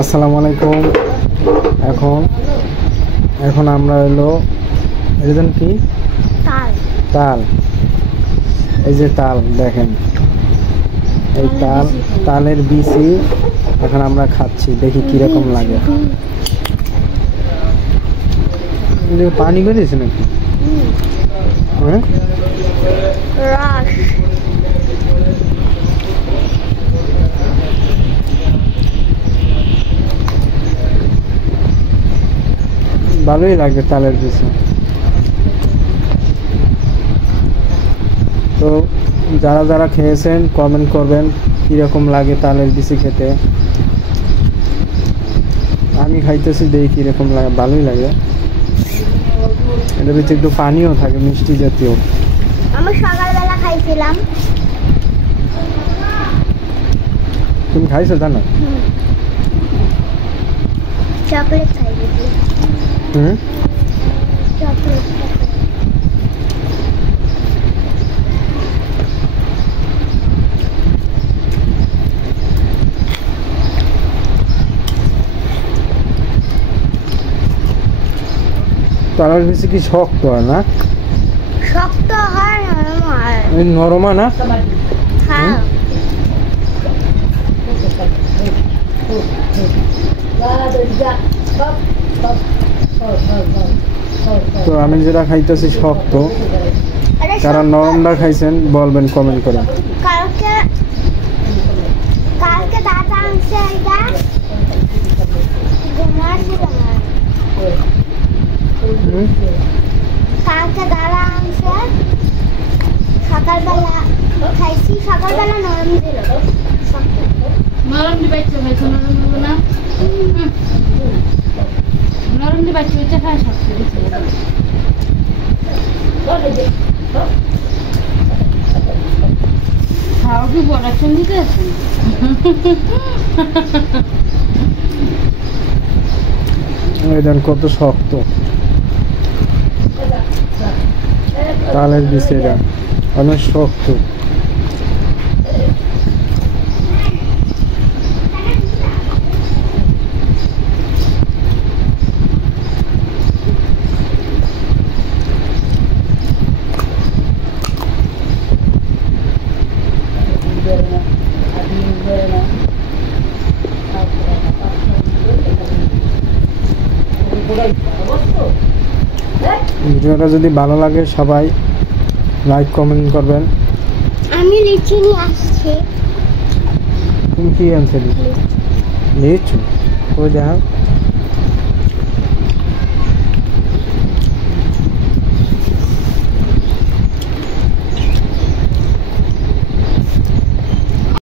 আসসালামু আলাইকুম। এখন এখন আমরা হলো এজন কি তাল তাল, এই যে তাল দেখেন, এই তালের বিচি এখন আমরা খাচ্ছি, দেখি কিরকম লাগে। পানি বেরিয়েছে নাকি? হ্যাঁ, রস ভালোই লাগে তালের বিচি। তো যারা যারা খেয়েছেন কমেন্ট করবেন কিরকম লাগে তালের বিচি খেতে। আমি খাইতেছি, দেখি কিরকম লাগে, ভালোই লাগে। এটার ভিতরে একটু পানিও থাকে, মিষ্টি জাতীয়। আমি সকালবেলা খাইছিলাম। তুমি খাইছো তা না? চকলেট খাইছি। চকলেট তালের বিচি কি শক্ত হয় না? শক্ত হয়, নরম হয়। নরম হয় না? হ্যাঁ, তো আমি যেটা খাইতেছি শক্ত, এটা যারা শক্ত। নরমটা খাইছেন বলবেন কমেন্ট করে। কালকে কালকে দাদা আনছে এটা ঘুমাচ্ছিল না। কালকে দাদা আনছে, সকালবেলা খাইছি, সকালবেলা নরম ছিল। নরম দি বাচ্চা খাইছো, নরম হবে না? নরম দি বাচ্চা হচ্ছে খায় শক্ত দিচ্ছে। খাওয়া কি প্রোডাকশন দিতে আছে? দেখেন কত শক্ত তালের বিচি, এটা অনেক শক্ত। ভিডিওটা যদি ভালো লাগে সবাই লাইক কমেন্ট করবেন। আমি লিচি নিয়ে আসছি। তুমি কি আনছো? লিচু? ওই দেখো।